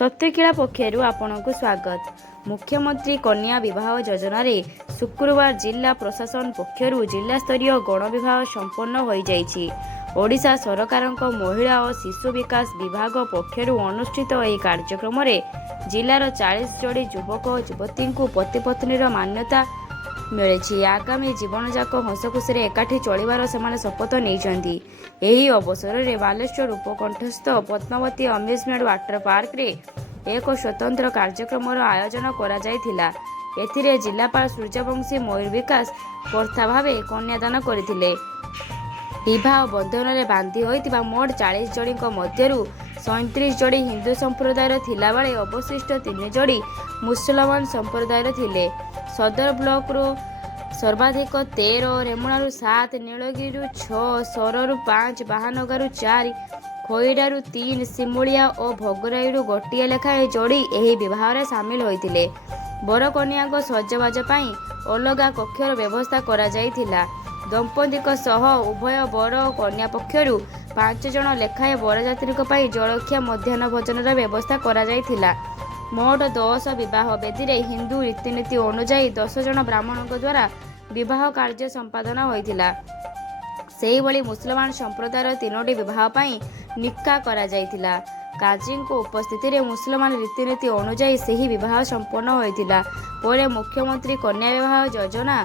सत्यकिला पक्षरु आपनकु स्वागत। मुख्यमंत्री कन्या विवाह योजना रे शुक्रवार जिला प्रशासन पक्षरु जिला स्तरीय गण विवाह संपन्न हो जाइछि। ओडिशा सरकारक महिला और शिशु विकास विभाग पक्षरु अनुष्ठित एही कार्यक्रम रे जिलार 40 जोड़ी युवक और युवती को पति पत्नीर मान्यता मिली। आगामी जीवन जाक हसखुशी एकाठी चलिबार सेमाने शपथ नहीं। एही अवसर में बालेश्वर उपकंठस्थ पद्मावती अम्यूजमेंट वाटर पार्क रे एक स्वतंत्र कार्यक्रम आयोजन करा जायथिला। एथिरे जिलापाल सूर्यवंशी मयूर विकास कर्ता भावे कन्यादान करथिले। विवाह बंधन में बांधी होइतिबा मोट 40 जोड़ी मध्यरु 37 जोड़ी हिंदू संप्रदायर थिला बेले अवशिष्ट 3 जोड़ी मुसलमान संप्रदायर थिले। सदर ब्लॉक रो सर्वाधिक 13, रेमुणारू 7, नीलगिरी 6, सररू 5, बाहानगारू 4, खोईडारू 3, सिमुलिया और भोगराईरू गोटे लेखाएं जोड़ी एही विवाह रे सामिल होइतिले। बर कन्या को सजबाज पई अलगा कक्षर व्यवस्था करा जायथिला। दंपतिक सह उभय बर और कन्या पक्षरु 5 जण लेखाएं बरयात्रीक पई जलखिया मध्याह्न भोजन व्यवस्था करा जायथिला। मोट 10 विवाह बेदी रे हिंदू रीतिनीति अनुसार 10 जण ब्राह्मणों द्वारा विवाह कार्य संपादन होइथिला। सेही भली मुसलमान संप्रदायर 3टी विवाह पई निक्का करा जायथिला। काजी को उपस्थिति रे मुसलमान रीतिनीति अनुसार सेही विवाह संपन्न होइथिला। परे मुख्यमंत्री कन्या विवाह योजना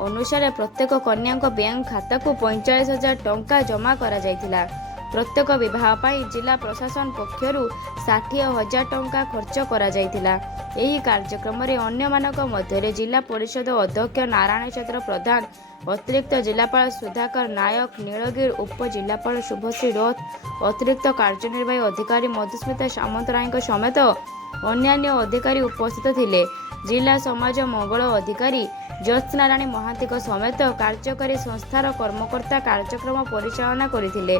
अनुसार प्रत्येक कन्या बैंक खाता को 45,000 टंका जमा करा जायथिला। प्रत्येक विवाह पाई जिला प्रशासन पक्षरु 60,000 टंका खर्च करा जायथिला। एही कार्यक्रम रे अन्य मानक मध्य जिला परिषद अध्यक्ष नारायण चंद्र प्रधान, अतिरिक्त जिलापाल सुधाकर नायक, नीलगिरी उप जिलापाल शुभश्री रथ, अतिरिक्त कार्यनिर्वाही अधिकारी मधुस्मिता सामंतराय समेत अन्यान्य अधिकारी उपस्थित थिले। जिला समाज मंगल अधिकारी ज्योत्स्नाराणी महांती समेत कार्यकारी संस्थार कर्मकर्ता कार्यक्रम परिचालना करथिले।